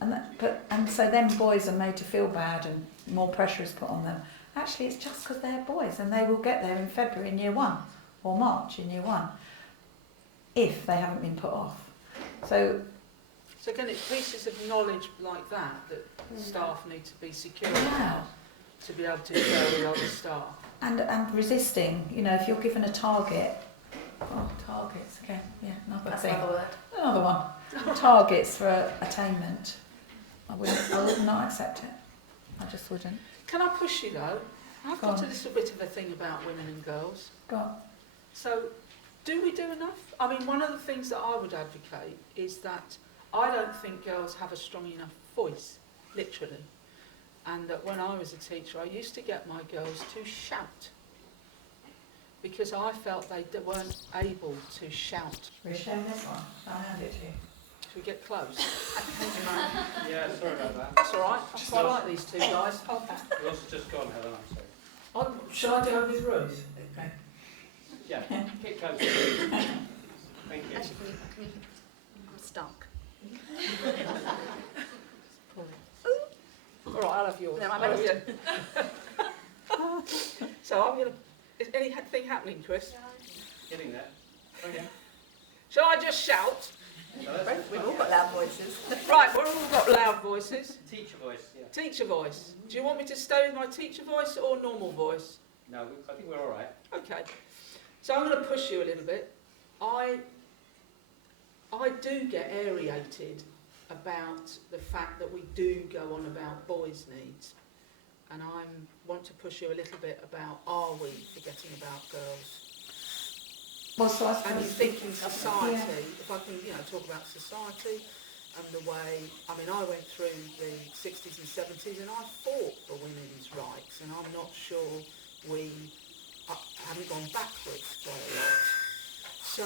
And so then boys are made to feel bad and more pressure is put on them. Actually, it's just because they're boys, and they will get there in February in year 1 or March in year 1 if they haven't been put off. So again, it's pieces of knowledge like that staff need to be secure about to be able to share with other staff. And resisting, if you're given a target. Oh, targets again. Yeah, another thing. Another one. Targets for attainment. I would not accept it. I just wouldn't. Can I push you though? I've got a little bit of a thing about women and girls. Go on. So, do we do enough? I mean, one of the things that I would advocate is that I don't think girls have a strong enough voice, literally. And that when I was a teacher, I used to get my girls to shout. Because I felt they weren't able to shout. Will you show this one? I'll hand it to you. Should we get close? Yeah, sorry about that. That's all right. I quite like these two guys. Yours has just gone, Helen, I'm sorry. Shall I do it with Ruth? Okay. Yeah, get close. Thank you. Actually, I'm stuck. All right, I'll have yours. No, I'm ready. So I'm going to... Is anything happening, Chris? Getting there. Okay. Shall I just shout? No, We've all got loud voices. Right, we've all got loud voices. Teacher voice, yeah. Teacher voice. Do you want me to stay with my teacher voice or normal voice? No, I think we're all right. Okay. So I'm going to push you a little bit. I do get aerated about the fact that we do go on about boys' needs. And I want to push you a little bit about, are we forgetting about girls? Well, so I And you think in society, yeah. if I can, talk about society and the way, I went through the 60s and 70s and I fought for women's rights, and I'm not sure we haven't gone backwards quite a lot. So,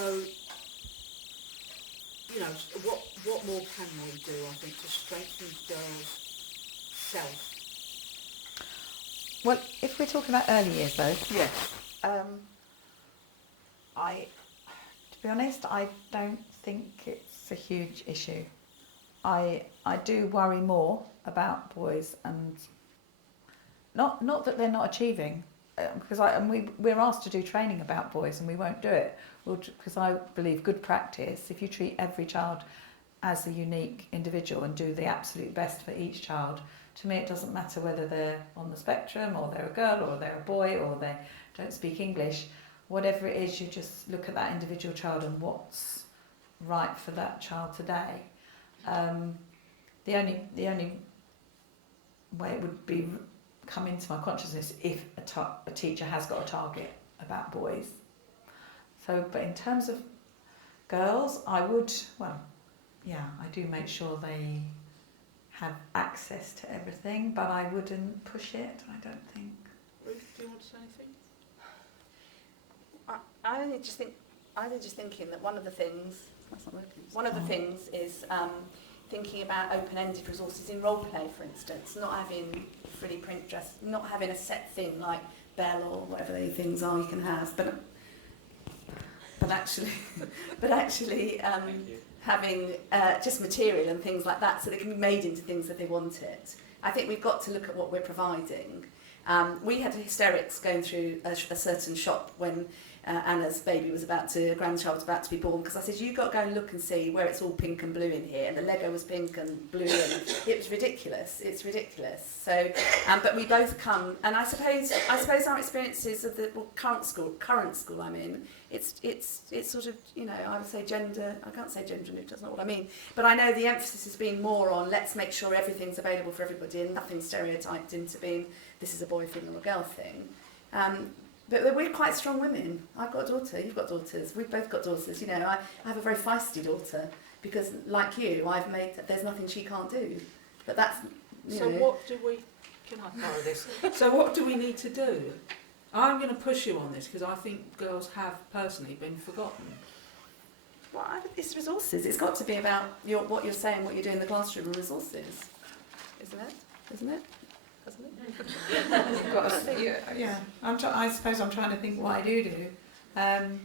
what more can we do, I think, to strengthen girls' self? Well, if we're talking about early years, though, Yes. To be honest, I don't think it's a huge issue. I do worry more about boys, and not that they're not achieving, because we're asked to do training about boys and we won't do it. Because I believe good practice, if you treat every child as a unique individual and do the absolute best for each child. To me, it doesn't matter whether they're on the spectrum or they're a girl or they're a boy or they don't speak English. Whatever it is, you just look at that individual child and what's right for that child today. The only way it would be come into my consciousness if a teacher has got a target about boys. So, but in terms of girls, I would, well, yeah, I do make sure they have access to everything, but I wouldn't push it, I don't think. Ruth, do you want to say anything? I only just thinking that one of the things is thinking about open-ended resources in role play, for instance, not having frilly print dress, not having a set thing like Belle or whatever the things are you can have, but actually having just material and things like that so they can be made into things that they want it. I think we've got to look at what we're providing. We had hysterics going through a certain shop when Anna's grandchild was about to be born, because I said, you've got to go and look and see where it's all pink and blue in here, and the Lego was pink and blue, and it was ridiculous. It's ridiculous. So, but we both come, and I suppose our experiences of the current school I'm in, it's sort of, you know, I would say gender. I can't say gender neutral. That's not what I mean. But I know the emphasis has been more on let's make sure everything's available for everybody and nothing stereotyped into being this is a boy thing or a girl thing. But we're quite strong women. I've got a daughter, you've got daughters, we've both got daughters. You know, I have a very feisty daughter because, like you, there's nothing she can't do. But that's, you know. Can I borrow this? So what do we need to do? I'm going to push you on this because I think girls have personally been forgotten. Well, it's resources. It's got to be about what you're saying, what you're doing in the classroom, and resources, isn't it? Hasn't it? Yeah, I suppose I'm trying to think what I do. And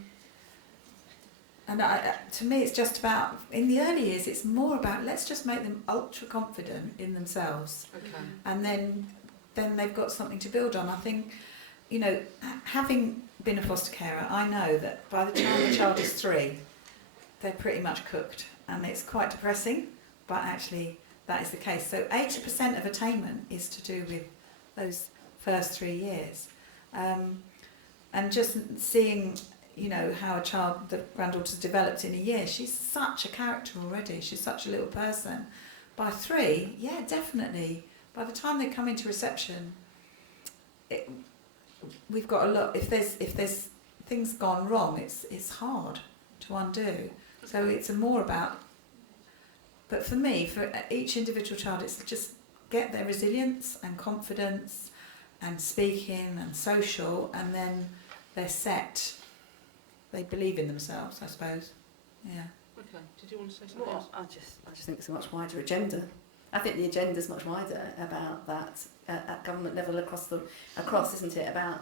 to me, it's just about, in the early years, it's more about let's just make them ultra confident in themselves. Okay. And then they've got something to build on. I think, you know, having been a foster carer, I know that by the time the child is 3, they're pretty much cooked. And it's quite depressing, but actually that is the case. So 80% of attainment is to do with those first 3 years. And just seeing, you know, how the granddaughter's developed in a year, she's such a character already, she's such a little person. By 3, yeah, definitely. By the time they come into reception, we've got a lot, if there's things gone wrong, it's hard to undo. So it's more about, but for me, for each individual child, it's just get their resilience and confidence and speaking and social, and then they're set. They believe in themselves, I suppose. Yeah. Okay. Did you want to say something else? I just think it's a much wider agenda. I think the agenda's much wider about that at government level across, isn't it? About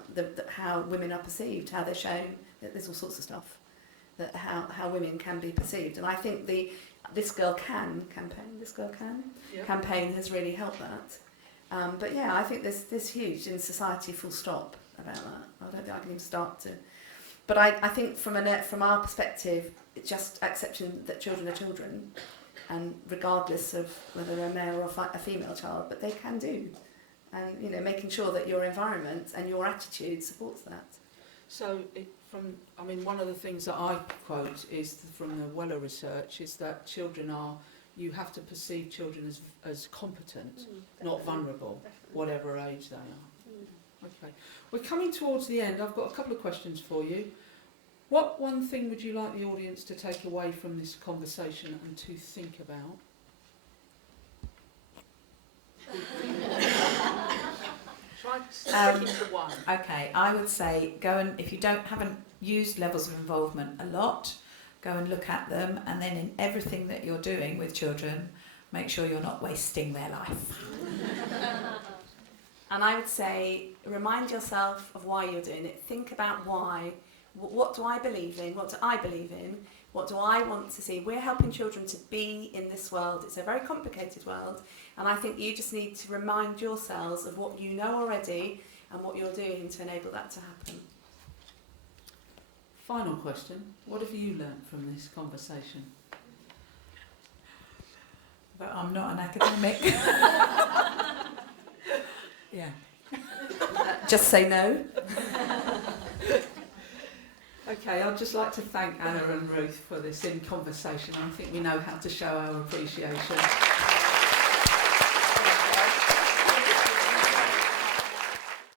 how women are perceived, how they're shown. There's all sorts of stuff that how women can be perceived, and I think This Girl Can campaign has really helped that. But yeah, I think there's huge in society, full stop, about that. I don't think I can even start to. But I think from our perspective, it's just accepting that children are children, and regardless of whether they're a male or a female child, but they can do. And, you know, making sure that your environment and your attitude supports that. So, one of the things that I quote is from the Weller research is that you have to perceive children as competent, not vulnerable, whatever age they are. Okay, we're coming towards the end. I've got a couple of questions for you. What one thing would you like the audience to take away from this conversation and to think about? Try sticking to one. Okay, I would say if you haven't used levels of involvement a lot, go and look at them, and then in everything that you're doing with children, make sure you're not wasting their life. And I would say, remind yourself of why you're doing it. Think about why. What do I believe in? What do I believe in? What do I want to see? We're helping children to be in this world. It's a very complicated world. And I think you just need to remind yourselves of what you know already and what you're doing to enable that to happen. Final question. What have you learnt from this conversation? but I'm not an academic. Yeah. Just say no. Okay, I'd just like to thank Anna and Ruth for this in conversation. I think we know how to show our appreciation.